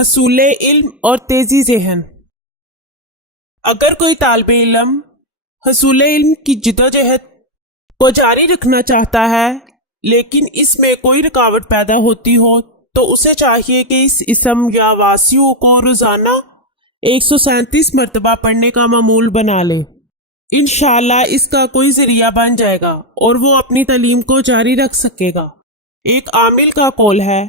حصول علم اور تیزی ذہن۔ اگر کوئی طالب علم حصول علم کی جدوجہد کو جاری رکھنا چاہتا ہے لیکن اس میں کوئی رکاوٹ پیدا ہوتی ہو تو اسے چاہیے کہ اس اسم یا واسیوں کو روزانہ 137 مرتبہ پڑھنے کا معمول بنا لے۔ انشاءاللہ اس کا کوئی ذریعہ بن جائے گا اور وہ اپنی تعلیم کو جاری رکھ سکے گا۔ ایک عامل کا قول ہے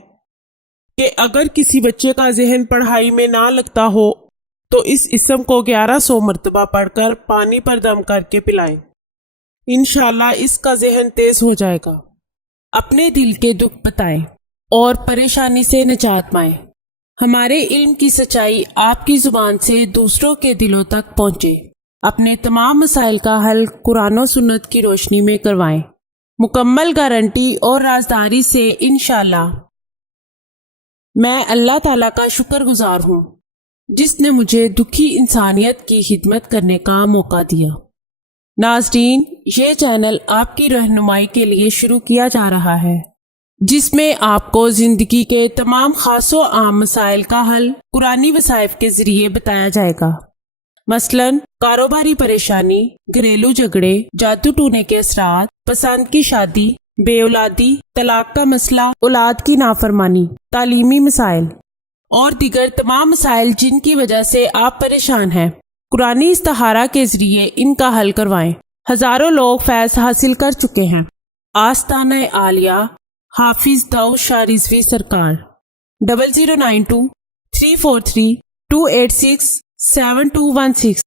کہ اگر کسی بچے کا ذہن پڑھائی میں نہ لگتا ہو تو اس اسم کو 1100 مرتبہ پڑھ کر پانی پر دم کر کے پلائیں، انشاءاللہ اس کا ذہن تیز ہو جائے گا۔ اپنے دل کے دکھ بتائیں اور پریشانی سے نجات پائیں۔ ہمارے علم کی سچائی آپ کی زبان سے دوسروں کے دلوں تک پہنچے۔ اپنے تمام مسائل کا حل قرآن و سنت کی روشنی میں کروائیں، مکمل گارنٹی اور رازداری سے انشاءاللہ۔ میں اللہ تعالیٰ کا شکر گزار ہوں جس نے مجھے دکھی انسانیت کی خدمت کرنے کا موقع دیا۔ ناظرین، یہ چینل آپ کی رہنمائی کے لیے شروع کیا جا رہا ہے جس میں آپ کو زندگی کے تمام خاص و عام مسائل کا حل قرآنی وظائف کے ذریعے بتایا جائے گا۔ مثلاً کاروباری پریشانی، گھریلو جھگڑے، جادو ٹونے کے اثرات، پسند کی شادی، بے اولادی، طلاق کا مسئلہ، اولاد کی نافرمانی، تعلیمی مسائل اور دیگر تمام مسائل جن کی وجہ سے آپ پریشان ہیں، قرآنی استخارہ کے ذریعے ان کا حل کروائیں۔ ہزاروں لوگ فیض حاصل کر چکے ہیں۔ آستانہ عالیہ حافظ داؤد شاہ رضوی سرکار 0092 343 286 7216